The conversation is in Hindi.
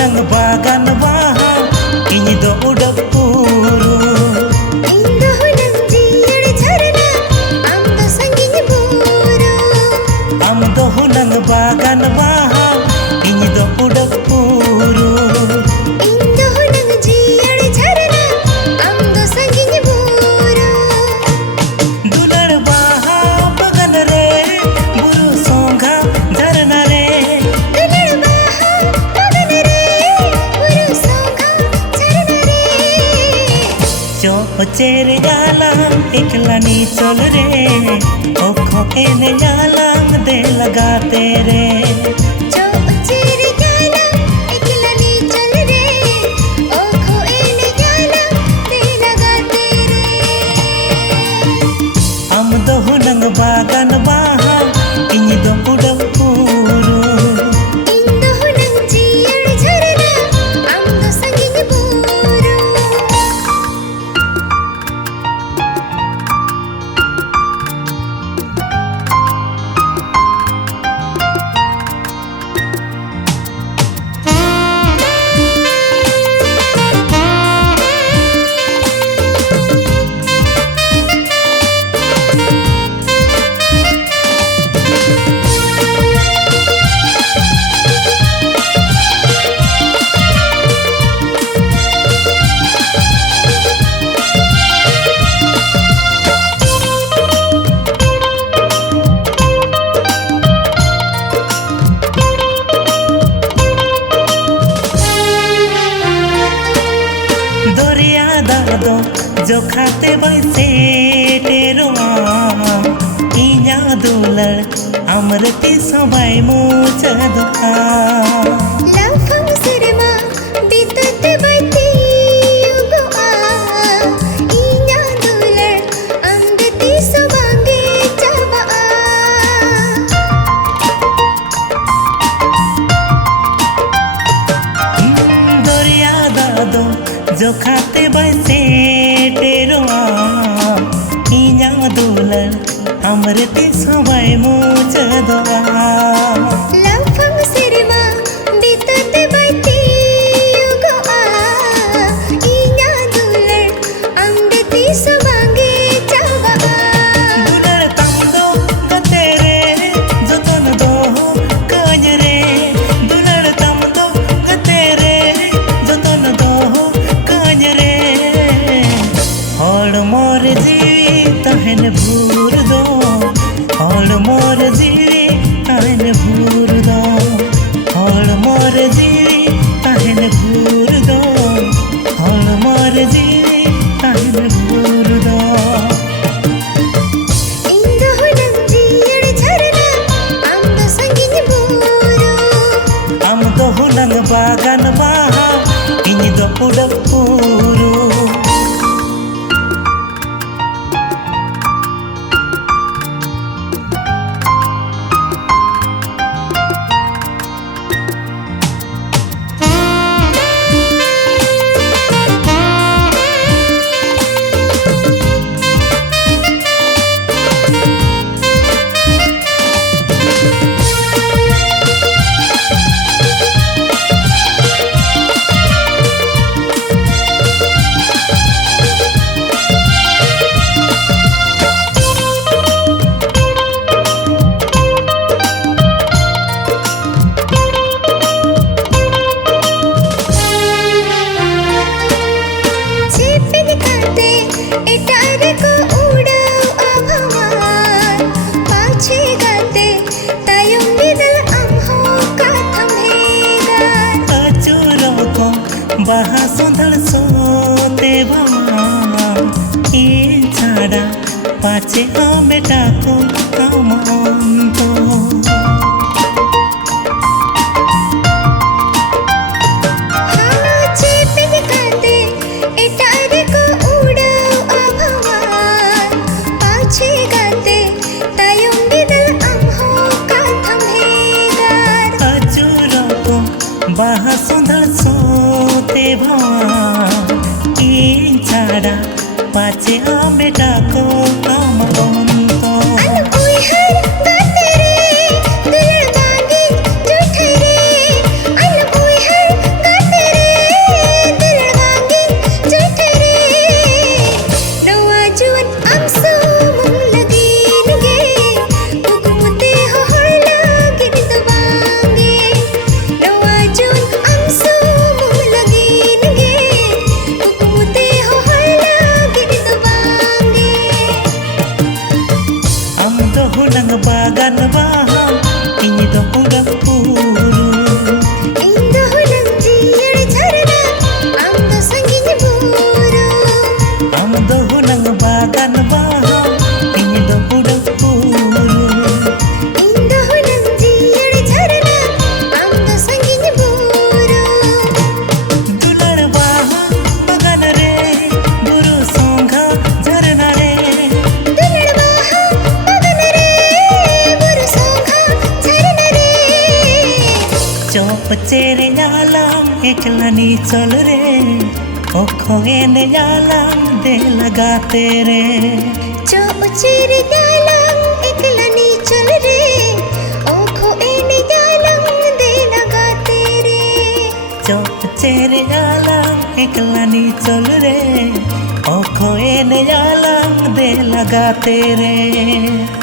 hunang bagan baha ini do udah puru. Indah hunang jiyar jharna am do sanginya buru. Am do hunang bagan baha ini do udah puru. Indah hunang jiyar jharna am do sanginya buru. Dular baha bagan re buru songha jharna re. Dular baha bagan re buru songha jharna re. Cho chere jalang ikhlani chol re okho ene jalang de lagate re. जो चेरे जालम एकला नी चल रे ओ खोएने जालम ते लगाते रे. Am do hunang bagan baha ini do udah puru. इंदो हुनंग जियर झरना am do sanginya buru. दरिया दादो जो खाते वैसे टेरुआ इन्या दुलर अमृति सबाई मोचा दुआ. लवफम सिरमा बीतत बती युगुआ इन्या दुलर अमृति सबांगे चबा. दरिया दादो जो खाते वैसे टेरुआ इन्या दुलर अमृति सबाई मोचा दुआ. लवफम सिरमा बीतत बती युगुआ इन्या दुलर अमृति सबांगे चबा. दुलर तमदो गतेरे जतन दो काजरे. दुलर तमदो गतेरे जतन दो काजरे. हड़ मोर जीवी तहन भूर दो. हड़ मोर जीवी तहन भूर दो. हड़ मोर जीवी तहन भूर दो. हड़ मोर जीवी तहन भूर दो. इंदो हुनंग जियर झरना am do sanginya buru. Am do hunang bagan baha ini do udah puru. छिपिन काटे एटारे को उड़ाओ आभावान. पाछे गाते तायुम बिदल am हो का थमेगार. Acuro ko baha sundal sote bama in chada pache ameta ko kamanto. हाँ छिपिन काटे एटारे को उड़ाओ आभावान. पाछे गाते तायुम बिदल am हो का थमेगार. Acuro ko baha sundal sote bama in chada pache ameta ko kamanto. अन कोई हर गाते रे दुलर बागी जुठे रे. अन कोई हर चेरे आलम एकलानी चल रे ओखो एने आलम दे लगाते रे चेरे आलम एकलानी चल रे ओखो एने आलम दे लगाते रे चेरे आलम एकलानी चल रे ओखो एने आलम दे लगाते रे।